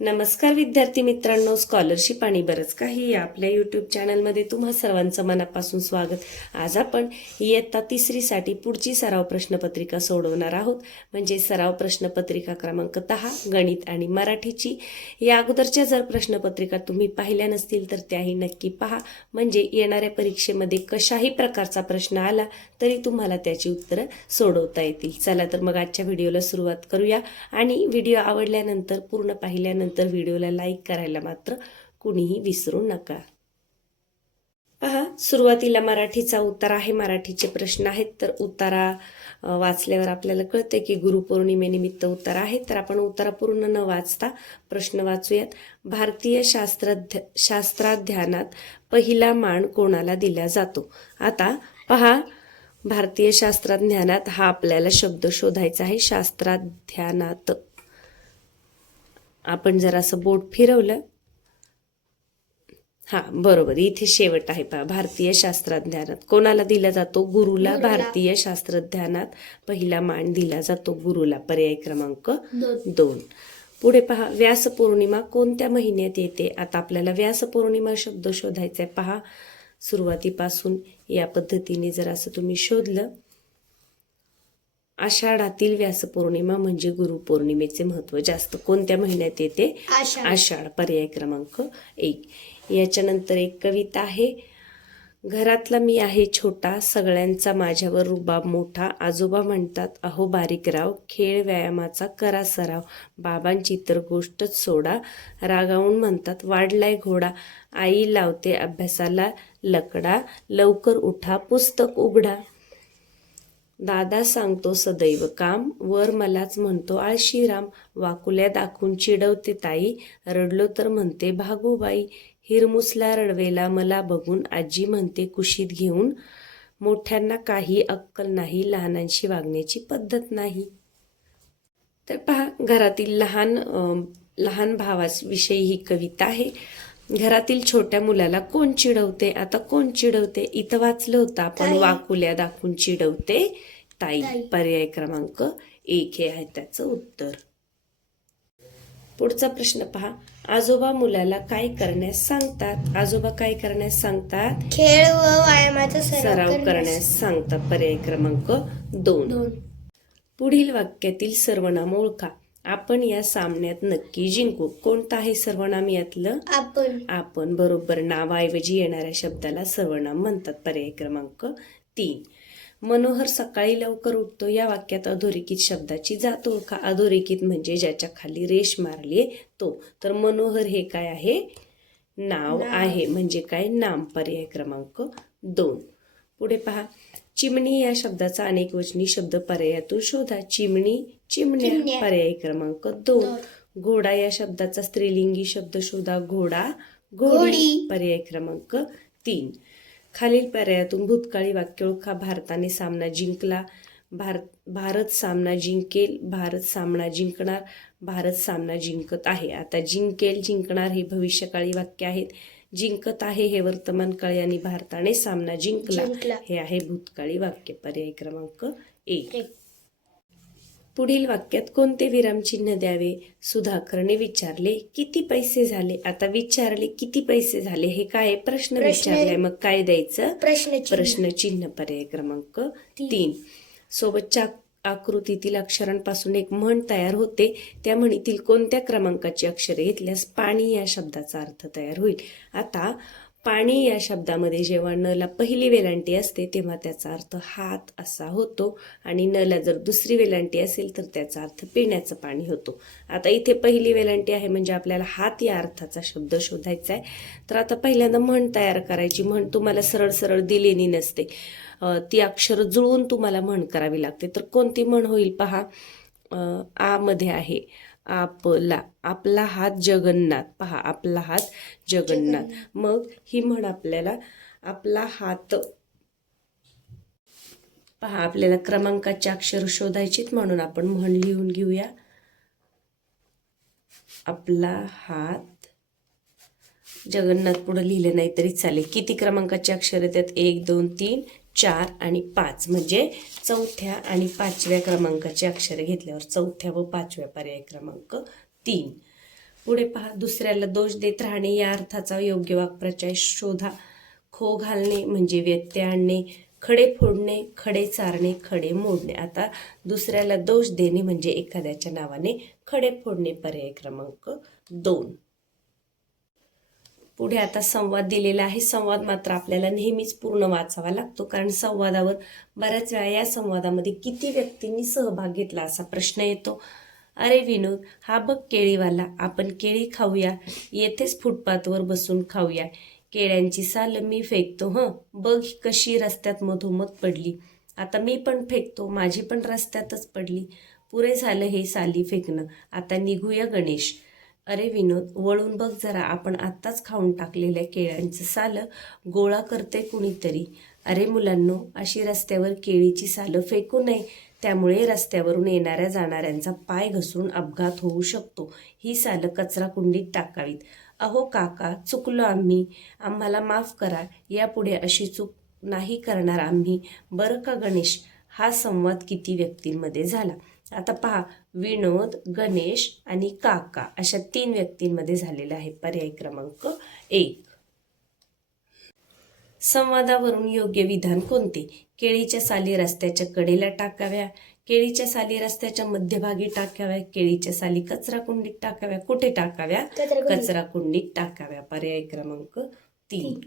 नमस्कार विद्यार्थी मित्रांनो स्कॉलरशिप आणि बरंच काही या आपल्या यूट्यूब चॅनलमध्ये तुम्हा सर्वांचं मनापासून स्वागत. आज आपण इयत्ता तिसरीसाठी पुढची सराव प्रश्नपत्रिका सोडवणार आहोत. म्हणजे सराव प्रश्नपत्रिका क्रमांक दहा गणित आणि मराठीची. या अगोदरच्या जर प्रश्नपत्रिका तुम्ही पाहिल्या नसतील तर त्याही नक्की पहा. म्हणजे येणाऱ्या परीक्षेमध्ये कशाही प्रकारचा प्रश्न आला तरी तुम्हाला त्याची उत्तरं सोडवता येतील. चला तर मग आजच्या व्हिडिओला सुरुवात करूया. आणि व्हिडिओ आवडल्यानंतर पूर्ण पाहिल्यानंतर व्हिडिओला लाईक करायला मात्र कुणीही विसरू नका. पहा सुरुवातीला मराठीचा उतारा आहे मराठीचे प्रश्न आहेत तर उतारा वाचल्यावर आपल्याला कळते की गुरुपौर्णिमेनिमित्त उतारा आहे. तर आपण उतारा पूर्ण न वाचता प्रश्न वाचूयात. भारतीय शास्त्राध्य शास्त्राध्यानात पहिला मान कोणाला दिला जातो? आता पहा भारतीय शास्त्राध्यानात हा आपल्याला शब्द शोधायचा आहे. शास्त्राध्यानात आपण जर असं बोट फिरवलं हा बरोबर. इथे शेवट आहे पहा भारतीय शास्त्रज्ञानात. कोणाला दिला जातो? गुरुला. भारतीय शास्त्रज्ञानात पहिला मान दिला जातो गुरुला. पर्याय क्रमांक दोन. दोन. पुढे पहा व्यास पौर्णिमा कोणत्या महिन्यात येते? आता आपल्याला व्यास पौर्णिमा शब्द शोधायचा आहे. पहा सुरुवातीपासून या पद्धतीने जर असं तुम्ही शोधलं आषाढातील व्यास पौर्णिमा म्हणजे गुरुपौर्णिमेचे महत्त्व जास्त. कोणत्या महिन्यात येते? आषाढ. पर्याय क्रमांक एक. याच्यानंतर एक कविता आहे. घरातला मी आहे छोटा सगळ्यांचा माझ्यावर रुबाब मोठा. आजोबा म्हणतात अहो बारीकराव खेळ व्यायामाचा करा सराव. बाबांची तर गोष्टच सोडा. रागावून म्हणतात वाढलाय घोडा. आई लावते अभ्यासाला लकडा. लवकर उठा पुस्तक उघडा. दादा सांगतो सदैव काम वर मलाच म्हणतो आळशीराम वाकुल्या दाखवून चिडवते ताई रडलो तर म्हणते भागूबाई हिरमुसला रडवेला मला बघून आजी म्हणते कुशीत घेऊन मोठ्यांना काही अक्कल नाही लहानांशी वागण्याची पद्धत नाही. तर पहा घरातील लहान लहान भावाविषयी ही कविता आहे. घरातील छोट्या मुलाला कोण चिडवते? आता कोण चिडवते? इथं वाचलं होतं आपण. वाकुल्या दाखवून चिडवते. ताई. पर्याय क्रमांक एक हे आहे त्याचं उत्तर. पुढचा प्रश्न पहा. आजोबा मुलाला काय करण्यास सांगतात? आजोबा काय करण्यास सांगतात? खेळ व व्यायामाचा सराव करण्यास. सांगतात. पर्याय क्रमांक दोन. दोन. पुढील वाक्यातील सर्वनाम ओळखा. आपण या सामन्यात नक्की जिंकू. कोणतं आहे सर्वनाम यातलं? आपण. आपण. बरोबर. नावाऐवजी येणाऱ्या शब्दाला सर्वनाम म्हणतात. पर्याय क्रमांक तीन. मनोहर सकाळी लवकर उठतो. या वाक्यात अधोरेखित शब्दाची जात ओळखा. अधोरेखित म्हणजे ज्याच्या खाली रेष मारली तो. तर मनोहर हे काय आहे? नाव नाव. आहे. म्हणजे काय? नाम. पर्याय क्रमांक दोन. पुढे पहा. चिमणी या शब्दाचा अनेक वचनी शब्द पर्यायातून शोधा. चिमणी चिमण्या. पर्याय क्रमांक दोन. घोडा या शब्दाचा स्त्रीलिंगी शब्द शोधा. घोडा. घोडी. पर्याय क्रमांक तीन. खालील पर्यायातून भूतकाळी वाक्य ओळखा. भारताने सामना जिंकला. भारत भारत सामना जिंकेल. भारत सामना जिंकणार. भारत सामना जिंकत आहे. आता जिंकेल जिंकणार हे भविष्यकाळी वाक्य आहेत. जिंकत आहे हे वर्तमान काळी आणि भारताने सामना जिंकला. हे आहे भूतकाळी वाक्य. पर्याय क्रमांक एक. पुढील वाक्यात कोणते विरामचिन्ह द्यावे? सुधाकरने विचारले किती पैसे झाले? आता विचारले किती पैसे झाले? हे काय? प्रश्न विचारलाय मग काय द्यायचं? प्रश्न प्रश्नचिन्ह. पर्याय क्रमांक तीन. सोबतच्या आकृतीतील अक्षरांपासून एक म्हण तयार होते. त्या म्हणीतील कोणत्या क्रमांकाची अक्षरे घेतल्यास पाणी या शब्दाचा अर्थ तयार होईल? आता पाणी या शब्दामध्ये जेव्हा नला पहिली वेलांटी असते तेव्हा त्याचा अर्थ हात असा होतो. आणि नला जर दुसरी वेलांटी असेल तर त्याचा अर्थ पिण्याचं पाणी होतो. आता इथे पहिली वेलांटी आहे म्हणजे आपल्याला हात या अर्थाचा शब्द शोधायचा आहे. तर आता पहिल्यांदा म्हण तयार करायची. म्हण तुम्हाला सरळ सरळ दिलेली नसते. ती अक्षर जुळवून तुम्हाला म्हण करावी लागते. तर कोणती म्हण होईल पहा. आमध्ये आहे. आपला आपला हात जगन्नाथ. पहा आपला हात जगन्नाथ. मग ही म्हण आपल्याला आपला हात पहा आपल्याला क्रमांकाचे अक्षर शोधायचीत म्हणून आपण म्हण लिहून घेऊया. आपला हात जगन्नाथ पुढे लिहिलं नाही तरी चालेल. किती क्रमांकाचे अक्षर येतात एक दोन तीन. चार आणि पाच म्हणजे चौथ्या आणि पाचव्या क्रमांकाचे अक्षर घेतल्यावर चौथ्या व पाचव्या पर्याय क्रमांक तीन. पुढे पहा दुसऱ्याला दोष देत राहणे या अर्थाचा योग्य वाक्प्रचार शोधा. खो घालणे म्हणजे व्यत्यय आणणे खडे फोडणे खडे चारणे खडे मोडणे. आता दुसऱ्याला दोष देणे म्हणजे एखाद्याच्या नावाने खडे फोडणे पर्याय क्रमांक दोन. पुढे आता संवाद दिलेला आहे. संवाद मात्र आपल्याला नेहमीच पूर्ण वाचावा लागतो. कारण संवादावर बऱ्याच वेळा या संवादामध्ये किती व्यक्तींनी सहभाग घेतला असा प्रश्न येतो. अरे विनोद हा बघ केळीवाला. आपण केळी खाऊया. येथेच फुटपाथवर बसून खाऊया. केळ्यांची साल मी फेकतो हं? बघ कशी रस्त्यात मधोमध पडली. आता मी पण फेकतो माझी पण रस्त्यातच पडली. पुरे झालं हे साली फेकणं. आता निघूया गणेश. अरे विनोद वळून बघ जरा आपण आत्ताच खाऊन टाकलेल्या केळ्यांचं सालं गोळा करते कुणीतरी. अरे मुलांनो अशी रस्त्यावर केळीची सालं फेकू नये. त्यामुळे रस्त्यावरून येणाऱ्या जाणाऱ्यांचा पाय घसरून अपघात होऊ शकतो. ही सालं कचरा कुंडीत टाकावीत. अहो काका चुकलो आम्ही. आम्हाला माफ करा. यापुढे अशी चूक नाही करणार आम्ही. बरं का गणेश? हा संवाद किती व्यक्तींमध्ये झाला? आता पहा विनोद गणेश आणि काका अशा तीन व्यक्तींमध्ये झालेला आहे पर्याय क्रमांक एक. संवादावरून योग्य विधान कोणते? केळीच्या साली रस्त्याच्या कडेला टाकाव्या केळीच्या साली रस्त्याच्या मध्यभागी टाकाव्या केळीच्या साली कचरा कुंडीत टाकाव्या कुठे टाकाव्या? कचरा कुंडीत. टाकाव्या पर्याय क्रमांक तीन.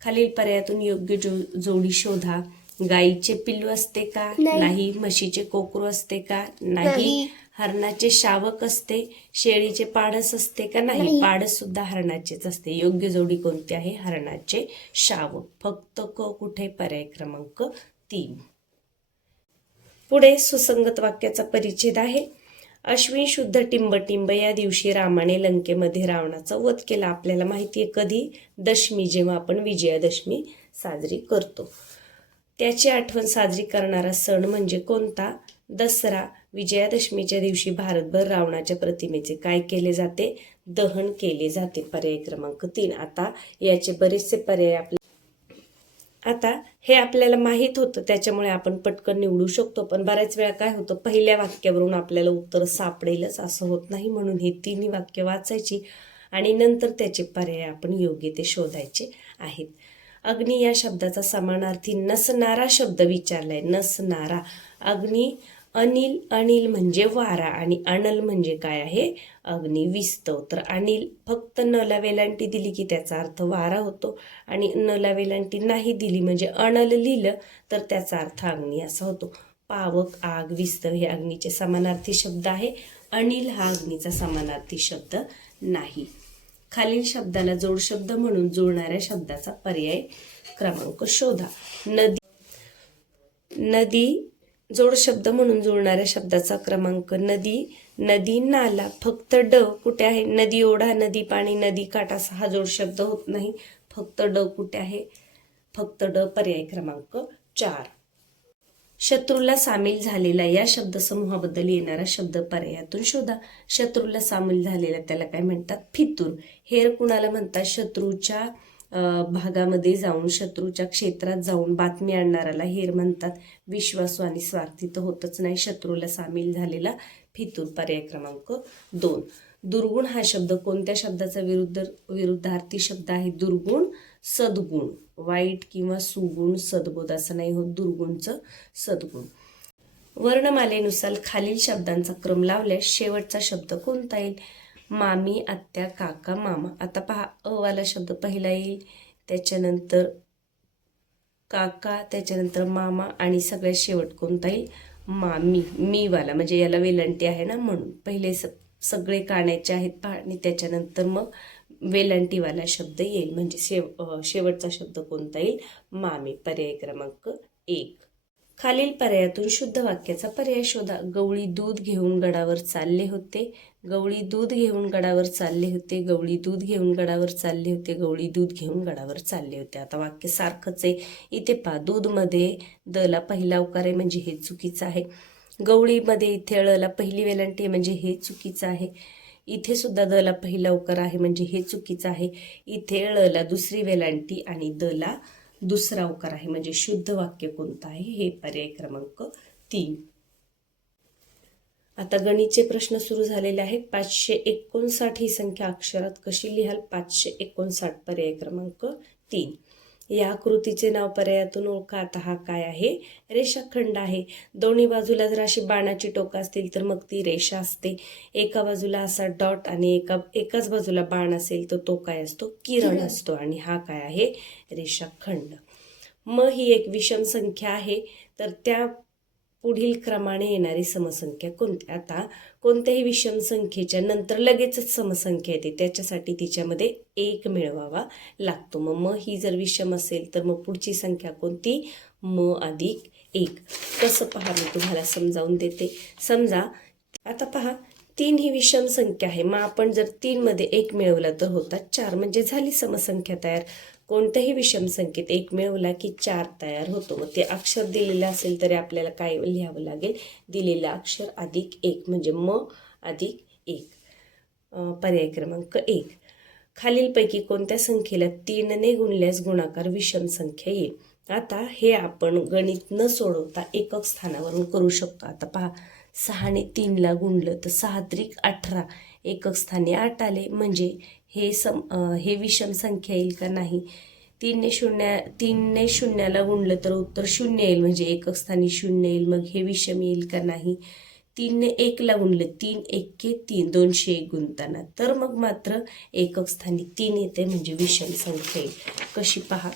खालील पर्यायातून योग्य जो जोडी शोधा. गाईचे पिल्लू असते का? नाही. म्हशीचे कोकरू असते का? नाही. हरणाचे शावक असते? शेळीचे पाडस असते का? नाही. पाडस सुद्धा हरणाचेच असते. योग्य जोडी कोणती आहे? हरणाचे शावक. फक्त क कुठे? पर्याय क्रमांक तीन. पुढे सुसंगत वाक्याचा परिच्छेद आहे. अश्विन शुद्ध टिंब टिंब या दिवशी रामाने लंकेमध्ये रावणाचा वध केला. आपल्याला माहिती आहे कधी? दशमी जेव्हा आपण विजयादशमी साजरी करतो. त्याची आठवण साजरी करणारा सण म्हणजे कोणता? दसरा विजयादशमीच्या दिवशी भारतभर रावणाच्या प्रतिमेचे काय केले जाते? दहन केले जाते. पर्याय क्रमांक तीन. आता याचे बरेचसे पर्याय आपले आता हे आपल्याला माहीत होतं त्याच्यामुळे आपण पटकन निवडू शकतो. पण बऱ्याच वेळा काय होतं पहिल्या वाक्यावरून आपल्याला उत्तर सापडेलच असं होत नाही. म्हणून हे तिन्ही वाक्य वाचायची आणि नंतर त्याचे पर्याय आपण योग्य ते शोधायचे आहेत. अग्नी या शब्दाचा समानार्थी नसणारा शब्द विचारलाय. नसणारा. अग्नी अनिल अनिल म्हणजे वारा आणि अनल म्हणजे काय आहे? अग्नी विस्तव तर अनिल फक्त नला वेलांटी दिली की त्याचा अर्थ वारा होतो आणि नला वेलांटी नाही दिली म्हणजे अनल लिहिलं तर त्याचा अर्थ अग्नी असा होतो. पावक आग विस्तव हे अग्नीचे समानार्थी शब्द आहे. अनिल हा अग्नीचा समानार्थी शब्द नाही. खालील शब्दाला जोड शब्द म्हणून जुळणाऱ्या शब्दाचा पर्याय क्रमांक शोधा. नदी नदी जोड शब्द म्हणून जुळणाऱ्या शब्दाचा क्रमांक नदी. नदी नाला फक्त ड कुठे आहे? नदी ओढा नदी पाणी नदी काठ असा हा जोड शब्द होत नाही. फक्त ड कुठे आहे? फक्त ड पर्याय क्रमांक चार. शत्रूला सामील झालेला या शब्दसमूहाबद्दल येणारा शब्द पर्यायातून शोधा. शत्रूला सामील झालेला त्याला काय म्हणतात? फितूर. हेर कुणाला म्हणतात? शत्रूच्या भागामध्ये जाऊन शत्रूच्या क्षेत्रात जाऊन बातमी आणणाऱ्याला हेर म्हणतात. विश्वासू आणि स्वार्थी तर होतच नाही शत्रूला सामील झालेला फितूर. पर्याय क्रमांक दोन. दुर्गुण हा शब्द कोणत्या शब्दाचा विरुद्ध विरुद्धार्थी शब्द आहे? दुर्गुण सद्गुण. वाईट किंवा सुगुण सद्बोध असं नाही होत दुर्गुणचं सद्गुण. वर्णमालेनुसार खालील शब्दांचा क्रम लावल्यास शेवटचा शब्द कोणता येईल? मामी आत्या काका मामा. आता पहा अवाला शब्द पहिला येईल. त्याच्यानंतर काका त्याच्यानंतर मामा आणि सगळ्यात शेवट कोणता येईल? मामी. मीवाला म्हणजे याला वेलंटी आहे ना म्हणून. पहिले स सगळे काण्याचे आहेत पहा. आणि त्याच्यानंतर मग वेलंटीवाला शब्द येईल. म्हणजे शेव शेवटचा शब्द कोणता येईल? मामी पर्याय क्रमांक एक. खालील पर्यायातून शुद्ध वाक्याचा पर्याय शोधा. गवळी दूध घेऊन गडावर चालले होते गवळी दूध घेऊन गडावर चालले होते गवळी दूध घेऊन गडावर चालले होते गवळी दूध घेऊन गडावर चालले होते. आता वाक्य सारखंच आहे. इथे पहा दूधमध्ये दला पहिला उकार आहे म्हणजे हे चुकीचं आहे. गवळीमध्ये इथे अळला पहिली वेलांटी आहे म्हणजे हे चुकीचं आहे. इथे सुद्धा दला पहिला उकार आहे म्हणजे हे चुकीचं आहे. इथे ळला दुसरी वेलांटी आणि दला दुसरा उकार आहे म्हणजे शुद्ध वाक्य कोणतं आहे? हे पर्याय क्रमांक तीन. आता गणितचे प्रश्न सुरू झालेले आहेत. पाचशे एकोणसाठ ही संख्या अक्षरात कशी लिहाल? पाचशे एकोणसाठ पर्याय क्रमांक तीन. या आकृतीचे नाव पर्यायातून ओळखा आता हा काय आहे? रेषाखंड आहे. दोन्ही बाजूला जर अशी बाणाची टोकं असतील तर मग ती रेषा असते. एका बाजूला असा डॉट आणि एका एकाच बाजूला बाण असेल तर तो काय असतो? किरण असतो आणि हा काय आहे? रेषाखंड म ही एक विषम संख्या आहे. तर त्या पुढील क्रमाने येणारी समसंख्या कोणती? आता कोणत्याही विषम संख्येच्या नंतर लगेचच समसंख्या येते. त्याच्यासाठी तिच्यामध्ये एक मिळवावा लागतो. मग म ही जर विषम असेल तर मग पुढची संख्या कोणती? म अधिक एक. कसं पहा मी तुम्हाला समजावून देते. समजा आता पहा तीन ही विषम संख्या आहे. मग आपण जर तीनमध्ये एक मिळवला तर होतात चार. म्हणजे झाली समसंख्या तयार. कोणत्याही विषम संख्येत एक मिळवला की चार तयार होतो. व ते अक्षर दिलेलं असेल तरी आपल्याला काय लिहावं लागेल? दिलेलं अक्षर अधिक एक म्हणजे म अधिक एक. पर्याय क्रमांक एक. खालीलपैकी कोणत्या संख्येला तीनने गुणल्यास गुणाकार विषम संख्या येईल? आता हे आपण गणित न सोडवता एकक स्थानावरून करू शकतो. आता पहा सहाने तीनला गुणलं तर सहा त्रिक अठरा. एकक स्थानी आठ आले. म्हणजे हे सम हे विषम संख्या येईल का नाही? तीनने शून्य तीनने शून्याला गुणलं तर उत्तर शून्य येईल. म्हणजे एकक स्थानी शून्य येईल. मग हे विषम येईल का नाही? तीनने एकला गुणलं. तीन एके तीन. दोनशे एक गुणताना. तर मग मात्र एकक स्थानी तीन येते. म्हणजे विषम संख्या येईल. कशी पहा?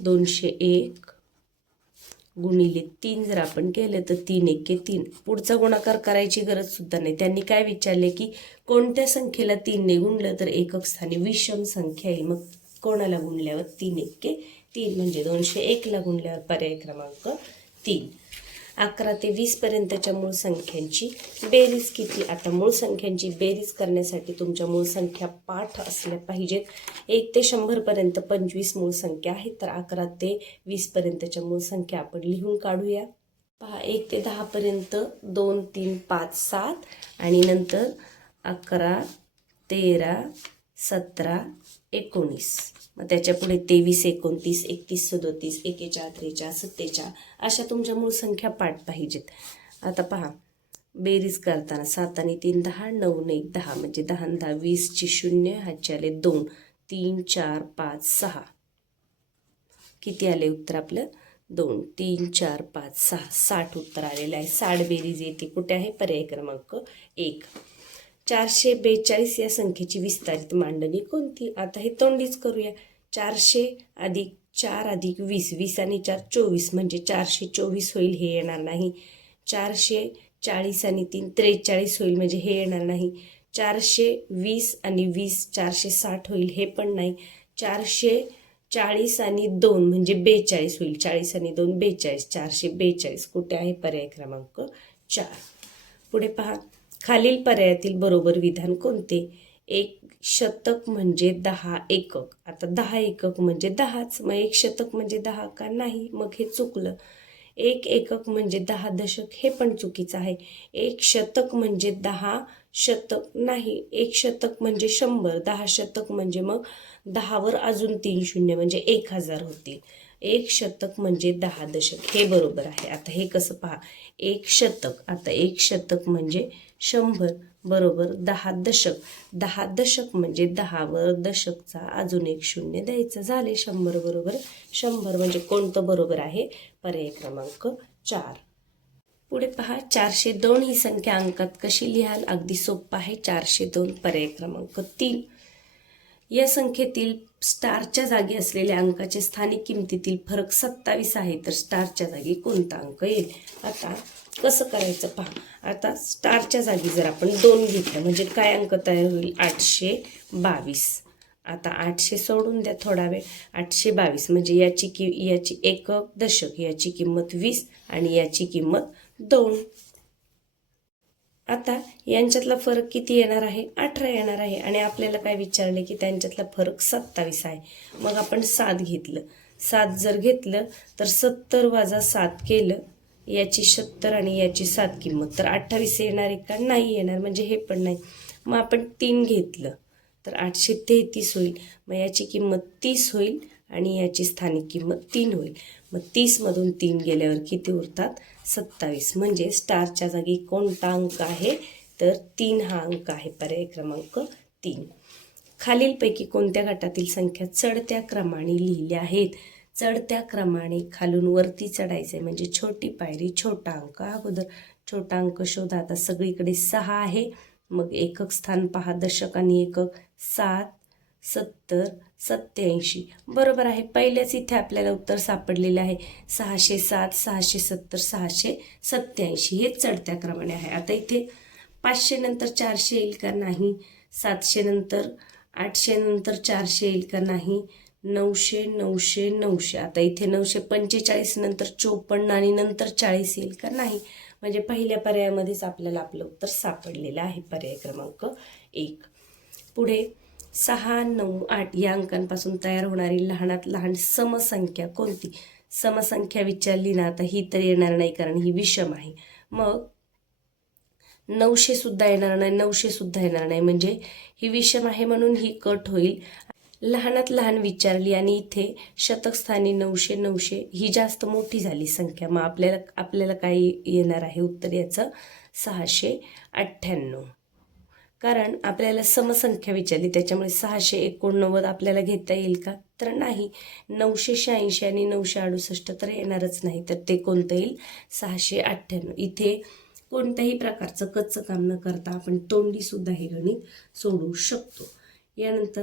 दोनशे एक गुणिले तीन जर आपण केलं तर तीन एके तीन. पुढचा गुणाकार करायची गरज सुद्धा नाही. त्यांनी काय विचारले की कोणत्या संख्येला तीनने गुणलं तर एकक स्थानी विषम संख्या येईल. मग कोणाला गुणल्यावर तीन एके तीन? म्हणजे दोनशे एकला गुणल्यावर पर्याय क्रमांक तीन. अकरा ते वीसपर्यंतच्या मूळ संख्यांची बेरीज किती? आता मूळ संख्यांची बेरीज करण्यासाठी तुमच्या मूळ संख्या पाठ असल्या पाहिजेत. एक ते शंभरपर्यंत पंचवीस मूळ संख्या आहेत तर अकरा ते वीसपर्यंतच्या मूळ संख्या आपण लिहून काढूया. पहा एक ते दहापर्यंत दोन तीन पाच सात आणि नंतर अकरा तेरा सतरा एकोणीस. मग त्याच्या पुढे तेवीस एकोणतीस एकतीस सदोतीस एकेचाळ त्रेचाळ सत्तेचाळ अशा तुमच्या मूळ संख्या पाठ पाहिजेत. आता पहा. बेरीज करताना सात आणि तीन दहा नऊ ने एक दहा. म्हणजे दहा दहा वीसची शून्य ह्याचे आले दोन तीन चार पाच सहा. किती आले उत्तर आपलं? दोन तीन चार पाच सहा. साठ उत्तर आलेलं आहे. साठ बेरीज येते. कुठे आहे? पर्याय क्रमांक एक. चारशे बेचाळीस या संख्येची विस्तारित मांडणी कोणती? आता हे तोंडीच करूया. चारशे अधिक चार अधिक वीस वीस आणि चार चोवीस म्हणजे चारशे चोवीस होईल हे येणार नाही. चारशे चाळीस आणि तीन त्रेचाळीस होईल म्हणजे हे येणार नाही. चारशे वीस आणि वीस चारशे साठ होईल हे पण नाही. चारशे चाळीस आणि दोन म्हणजे बेचाळीस होईल. चाळीस आणि दोन बेचाळीस चारशे बेचाळीस. कुठे आहे पर्याय क्रमांक चार? पुढे पहा. खालील पर्यायातील बरोबर विधान कोणते? एक शतक म्हणजे दहा एकक. आता दहा एकक म्हणजे दहाच. मग एक शतक म्हणजे दहा का नाही? मग हे चुकलं. एक एकक म्हणजे दहा दशक हे पण चुकीचं आहे. एक शतक म्हणजे दहा शतक नाही. एक शतक म्हणजे शंभर. दहा शतक म्हणजे मग दहावर अजून तीन शून्य म्हणजे एक हजार होतील. एक शतक म्हणजे दहा दशक. हे बरोबर आहे. आता हे कसं पहा? एक शतक. आता एक शतक म्हणजे शंभर बरोबर दहा दशक. दहा दशक म्हणजे दहावर दशकचा अजून एक शून्य द्यायचं झाले शंभर बरोबर. शंभर म्हणजे कोणतं बरोबर आहे? पर्याय क्रमांक चार. पुढे पहा. चारशे दोन ही संख्या अंकात कशी लिहाल? अगदी सोपं आहे. चारशे दोन पर्याय क्रमांक तीन. या संख्येतील स्टारच्या जागी असलेल्या अंकाचे स्थानिक किमतीतील फरक सत्तावीस आहे. तर स्टारच्या जागी कोणता अंक येईल? आता कसं करायचं पहा. आता स्टारच्या जागी जर आपण दोन घेतलं म्हणजे काय अंक तयार होईल? आठशे बावीस. आता आठशे सोडून द्या थोडा वेळ. आठशे बावीस म्हणजे याची कि याची एकक दशक याची किंमत वीस आणि याची किंमत दोन. आता यांच्यातला फरक किती येणार आहे? अठरा येणार आहे. आणि आपल्याला काय विचारले की त्यांच्यातला फरक सत्तावीस आहे. मग आपण सात घेतलं. सात जर घेतलं तर सत्तर वाजा सात केलं. याची सत्तर आणि याची सात किंमत. तर अठ्ठावीस येणार आहे का? नाही येणार. म्हणजे हे पण नाही. मग आपण तीन घेतलं तर आठशे तेहतीस होईल. मग याची किंमत तीस होईल आणि याची स्थानिक किंमत तीन होईल. मग तीसमधून तीन गेल्यावर किती उरतात? सत्तावीस. म्हणजे स्टारच्या जागी कोणता अंक आहे? तर तीन हा अंक आहे पर्याय क्रमांक तीन. खालीलपैकी कोणत्या गटातील संख्या चढत्या क्रमाने लिहिल्या आहेत? चढत्या क्रमाने खालून वरती चढायचे म्हणजे छोटी पायरी छोटा अंक. अगोदर छोटा अंक शोधा. आता सगळीकडे सहा आहे. मग एकक स्थान पहा. दशक आणि एकक सात सत्तर सत्याऐंशी. बरोबर आहे. पहिल्याच इथे आपल्याला उत्तर सापडलेलं आहे. सहाशे सात सहाशे सत्तर सहाशे सत्याऐंशी. हे चढत्या क्रमाने आहे. आता इथे पाचशे नंतर चारशे येईल का नाही? सातशे नंतर आठशे नंतर चारशे येईल का नाही? नऊशे नऊशे नऊशे. आता इथे नऊशे पंचेचाळीस नंतर चोपन्न आणि नंतर चाळीस येईल का नाही? म्हणजे पहिल्या पर्यायामध्येच आपल्याला आपलं उत्तर सापडलेलं आहे. पर्याय क्रमांक एक. पुढे सहा नऊ आठ या अंकांपासून तयार होणारी लहानात लहान समसंख्या कोणती? समसंख्या विचारली ना आता ही तर येणार नाही कारण ही विषम आहे. मग नऊशे सुद्धा येणार नाही नऊशे सुद्धा येणार नाही म्हणजे ही विषम आहे म्हणून ही कट होईल. लहानात लहान विचारली आणि इथे शतकस्थानी नऊशे नऊशे ही जास्त मोठी झाली संख्या. मग आपल्याला आपल्याला काय येणार आहे उत्तर याचं? सहाशे अठ्ठ्याण्णव. कारण आपल्याला समसंख्या विचारली त्याच्यामुळे सहाशे एकोणनव्वद आपल्याला घेता येईल का? तर नाही. नऊशे शहाऐंशी आणि नऊशे अडुसष्ट तर येणारच नाही. तर ते कोणतं येईल? सहाशे अठ्ठ्याण्णव. इथे कोणत्याही प्रकारचं कच्चं काम न करता आपण तोंडीसुद्धा हे गणित सोडवू शकतो. यानंतर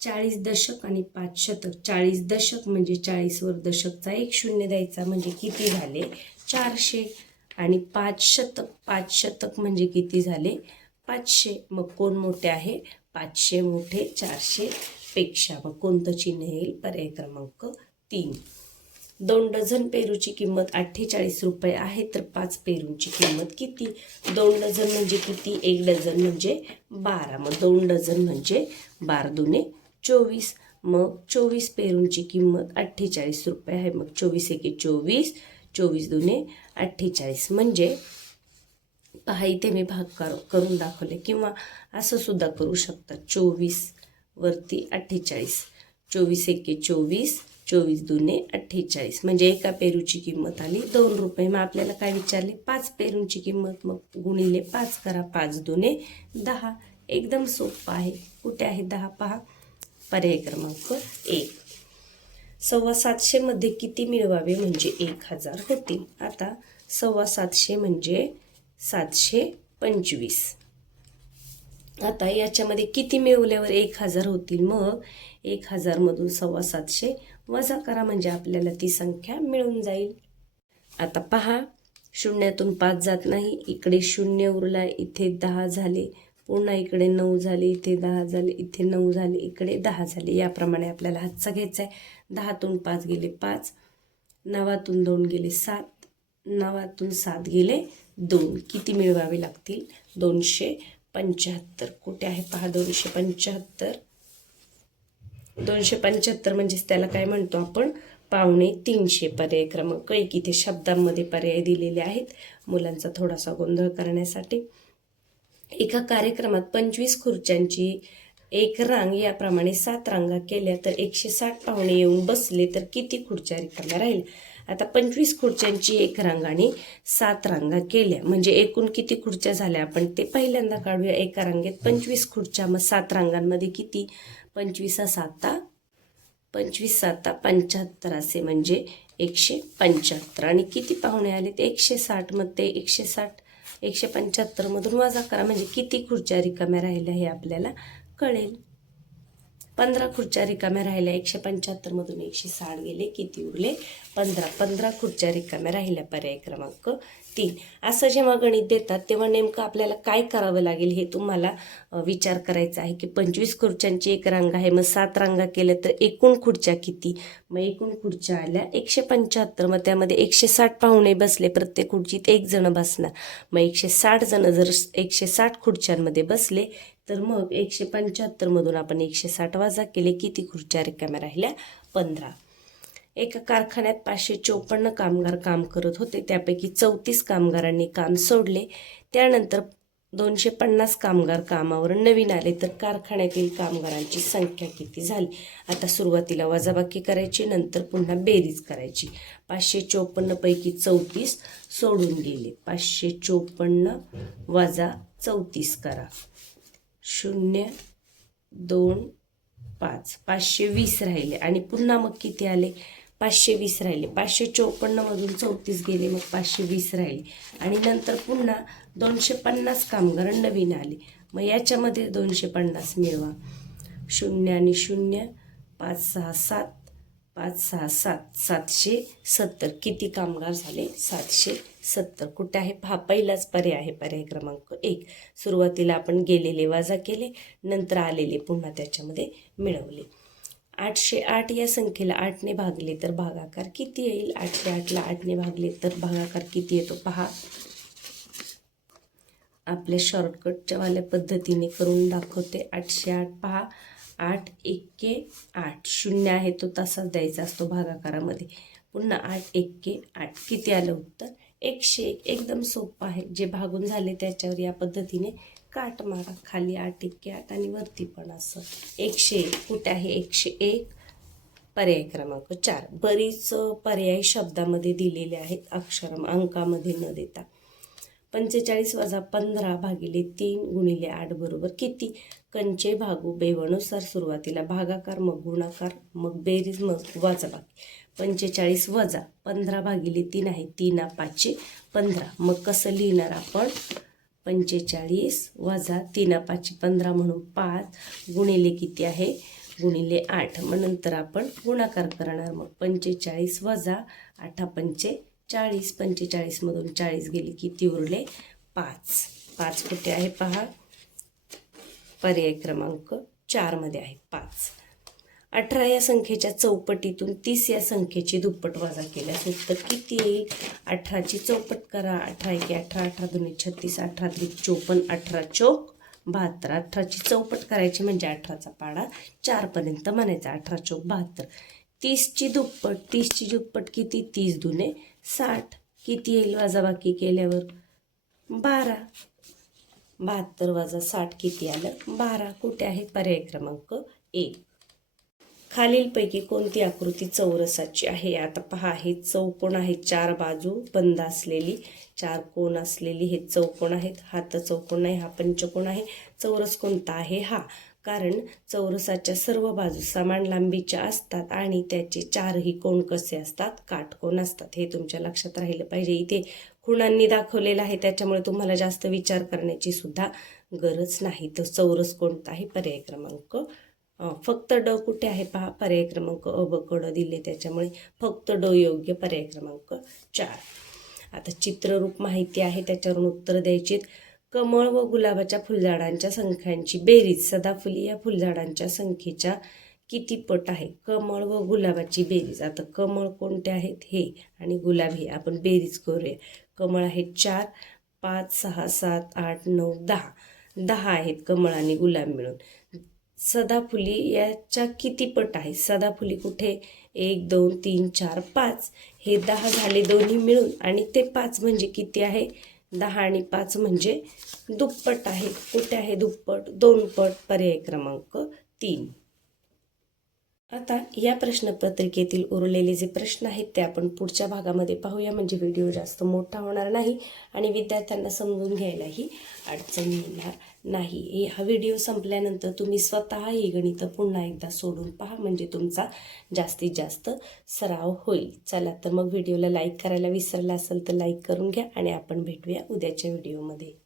चाळीस दशक आणि पाच शतक. चाळीस दशक म्हणजे चाळीसवर दशकचा एक शून्य द्यायचा म्हणजे किती झाले? चारशे आणि पाच शतक. पाच शतक म्हणजे किती झाले? पाचशे. मग कोण मोठे आहे? पाचशे मोठे चारशे पेक्षा. मग कोणतं चिन्ह येईल? पर्याय क्रमांक तीन. दोन डझन पेरूची किंमत अठ्ठेचाळीस रुपये आहे तर पाच पेरूंची किंमत किती? दोन डझन म्हणजे किती? एक डझन म्हणजे बारा. मग दोन डझन म्हणजे बारा दुने चोवीस. मग चोवीस पेरूंची किंमत अठ्ठेचाळीस रुपये आहे. मग चोवीस एके चोवीस चोवीस दुने अठ्ठेचाळीस. म्हणजे पहा इथे मी भाग कर करून दाखवले. किंवा असं सुद्धा करू शकता. चोवीस वरती अठ्ठेचाळीस. चोवीस एके चोवीस. चोवीस दुने अठ्ठेचाळीस. म्हणजे एका पेरूची किंमत आली दोन रुपये. मग आपल्याला काय विचारले? पाच पेरूंची किंमत. मग गुणिले पाच करा पाच दुने दहा. एकदम सोपं आहे. कुठे आहे दहा? पहा. पर्याय क्रमांक एक. सव्वा सातशेमध्ये किती मिळवावे? म्हणजे एक हजार होतील. आता सव्वा सातशे म्हणजे सातशे पंचवीस. आता याच्यामध्ये किती मिळवल्यावर एक हजार होतील? मग एक हजारमधून सव्वा सातशे वजा करा म्हणजे आपल्याला ती संख्या मिळून जाईल. आता पहा शून्यातून पाच जात नाही इकडे शून्य उरला इथे दहा झाले पुन्हा इकडे नऊ झाले इथे दहा झाले इथे नऊ झाले इकडे दहा झाले. याप्रमाणे आपल्याला हातचा घ्यायचा आहे. दहातून पाच गेले पाच नवातून दोन गेले सात नवातून सात गेले. दोन. किती मिळवावे लागतील? दोनशे पंच्याहत्तर. कुठे आहे? पहा दोनशे पंच्याहत्तर. दोनशे पंच्याहत्तर म्हणजेच त्याला काय म्हणतो आपण? पावणे तीनशे पर्याय क्रमांक एक. इथे शब्दांमध्ये पर्याय दिलेले आहेत मुलांचा थोडासा गोंधळ करण्यासाठी. एका कार्यक्रमात पंचवीस खुर्च्यांची एक रांग याप्रमाणे सात रांगा केल्या तर एकशे साठ पाहुणे येऊन बसले तर किती खुर्च्या रिकाम्या राहील आता पंचवीस खुर्च्यांची एक रांगाने सात रांगा केल्या. म्हणजे एकूण किती खुर्च्या झाल्या आपण ते पहिल्यांदा काढूया. एका रांगेत पंचवीस खुर्च्या मग सात रांगांमध्ये किती? पंचवीसा साता पंचवीस साता पंच्याहत्तर असे म्हणजे एकशे पंच्याहत्तर. आणि किती पाहुणे आले ते एकशे साठमध्ये एकशे साठ एकशे पंच्याहत्तरमधून वजा करा. म्हणजे किती खुर्च्या रिकाम्या राहिल्या हे आपल्याला कळेल. पंधरा खुर्च्या रिकाम्या राहिल्या एकशे पंच्याहत्तरमधून एकशे साठ गेले किती उरले? पंधरा. पंधरा खुर्च्या रिकाम्या राहिल्या पर्याय क्रमांक तीन. असं जेव्हा गणित देतात तेव्हा नेमकं आपल्याला काय करावं लागेल हे तुम्हाला विचार करायचा आहे की पंचवीस खुर्च्यांची एक रांग आहे मग सात रांगा केल्या तर एकूण खुर्च्या किती? मग एकूण खुर्च्या आल्या एकशे पंच्याहत्तर मग त्यामध्ये एकशे साठ पाहुणे बसले प्रत्येक खुर्चीत एक जण बसणार. मग एकशे साठ जण जर एकशे साठ खुर्च्यांमध्ये बसले तर मग एकशे पंच्याहत्तरमधून आपण एकशे साठ वाजा केले. किती खुर्च्या रिकाम्या राहिल्या? पंधरा. एका कारखान्यात पाचशे चोपन्न कामगार काम करत होते. त्यापैकी चौतीस कामगारांनी काम सोडले. त्यानंतर दोनशे पन्नास कामगार कामावर नवीन आले. तर कारखान्यातील कामगारांची संख्या किती झाली? आता सुरुवातीला वजाबाकी करायची नंतर पुन्हा बेरीज करायची. पाचशे चोपन्नपैकी चौतीस सोडून गेले. पाचशे चोपन्न वजा चौतीस करा. शून्य दोन पाच. पाचशे वीस राहिले. आणि पुन्हा मग किती आले? पाचशे वीस राहिले. पाचशे चोपन्नमधून चौतीस गेले मग पाचशे वीस राहिले. आणि नंतर पुन्हा दोनशे पन्नास कामगार नवीन आले. मग याच्यामध्ये दोनशे पन्नास मिळवा. शून्य आणि शून्य पाच सहा सात. पाच सहा सात. सातशे सत्तर. किती कामगार झाले? सातशे सत्तर. कुठे आहे? हा पहिलाच पर्याय आहे पर्याय क्रमांक एक. सुरुवातीला आपण गेलेले वाजा केले नंतर आलेले पुन्हा त्याच्यामध्ये मिळवले. आठशे आठ या संख्येला आठने भागले तर भागाकार किती येईल? आठशे आठला आठने भागले तर भागाकार किती येतो? पहा. आपल्या शॉर्टकटच्या वाल्या पद्धतीने करून दाखवते. आठशे आठ पहा. आठ एक्के आठ. शून्य आहे तो तसाच द्यायचा असतो भागाकारामध्ये. पुन्हा आठ एक्के आठ. किती आलं उत्तर? एकशे एक एकदम सोपं आहे. जे भागून झाले त्याच्यावर या पद्धतीने काट मारा. खाली आठ एक्के आठ आणि वरती पण असं. एकशे एक कुठे आहे एकशे एक? पर्याय क्रमांक चार. बरीच पर्याय शब्दामध्ये दिलेले आहेत. अक्षर अंकामध्ये न देता. पंचेचाळीस वजा पंधरा भागिले तीन गुणिले आठ बरोबर किती? कंचे भागू बेवनुसार सुरुवातीला भागाकार मग गुणाकार मग बेरीज मग वाजाबाकी पंचेचाळीस वजा पंधरा भागिले तीन आहे तीन पाचशे पंधरा. मग कसं लिहिणार आपण? पंचेचाळीस वजा तीन पाचशे पंधरा म्हणून पाच गुणिले किती आहे? गुणिले आठ. मग नंतर आपण गुणाकार करणार. मग पंचेचाळीस वजा आठा पंचे चाळीस पंचेचाळीसमधून चाळीस गेली किती उरले पाच. पाच कुठे आहे पहा? पर्याय क्रमांक चारमध्ये आहे. पाच. अठरा या संख्येच्या चौपटीतून तीस या संख्येची दुप्पट वजा केल्यास उत्तर किती येईल? अठराची चौपट करा. अठरा एक अठरा अठरा दोन्ही छत्तीस अठरा त्रिक चोपन्न अठरा चौक बहात्तर. अठराची चौपट करायची म्हणजे अठराचा पाडा चारपर्यंत म्हणायचा. अठरा चौक बहात्तर. तीसची दुप्पट तीसची दुप्पट किती? तीस दुने साठ किती येईल वजाबाकी केल्यावर? बारा. बहात्तर वजा साठ किती आलं? बारा. कुठे आहे पर्याय क्रमांक एक खालीलपैकी कोणती आकृती चौरसाची आहे? आता पहा हे चौकोन आहे. चार बाजू बंद असलेली चार कोण असलेली हे चौकोन आहेत. हा तर चौकोन नाही हा पंचकोण आहे. चौरस कोणता आहे? हा. कारण चौरसाच्या सर्व बाजू समान लांबीच्या असतात आणि त्याचे चारही कोण कसे असतात? काटकोण असतात. हे तुमच्या लक्षात राहिलं पाहिजे. इथे खुणांनी दाखवलेलं आहे. त्याच्यामुळे तुम्हाला जास्त विचार करण्याची सुद्धा गरज नाही. तर चौरस कोणता आहे पर्याय क्रमांक फक्त ड कुठे आहे पहा? पर्याय क्रमांक अ ब क, ड दिले त्याच्यामुळे फक्त ड योग्य पर्याय क्रमांक चार. आता चित्ररूप माहिती आहे. त्याच्यावरून उत्तर द्यायची कमळ व गुलाबाच्या फुलझाडांच्या संख्यांची बेरीज. सदाफुली या फुलझाडांच्या संख्येच्या किती पट आहे? कमळ व गुलाबाची बेरीज. आता कमळ कोणते आहेत? हे आणि गुलाब हे आपण बेरीज करूया. कमळ आहेत चार पाच सहा सात आठ नऊ दहा. दहा आहेत कमळ आणि गुलाब मिळून. सदाफुली याच्या किती पट आहे? सदाफुली कुठे? एक दोन तीन चार पाच. हे दहा झाले दोन्ही मिळून आणि ते पाच म्हणजे किती आहे? दहा आणि पाच म्हणजे दुप्पट आहे. कुठे आहे दुप्पट? दोनपट पर्याय क्रमांक तीन. आता या प्रश्नपत्रिकेतील उरलेले जे प्रश्न आहेत ते आपण पुढच्या भागामध्ये पाहूया. म्हणजे व्हिडिओ जास्त मोठा होणार नाही आणि विद्यार्थ्यांना समजून घ्यायलाही अडचण येणार नाही. हे- हा व्हिडिओ संपल्यानंतर तुम्ही स्वतः ही गणितं पुन्हा एकदा सोडून पहा. म्हणजे तुमचा जास्तीत जास्त सराव होईल. चला तर मग व्हिडिओला लाईक करायला विसरला असेल तर लाईक करून घ्या आणि आपण भेटूया उद्याच्या व्हिडिओमध्ये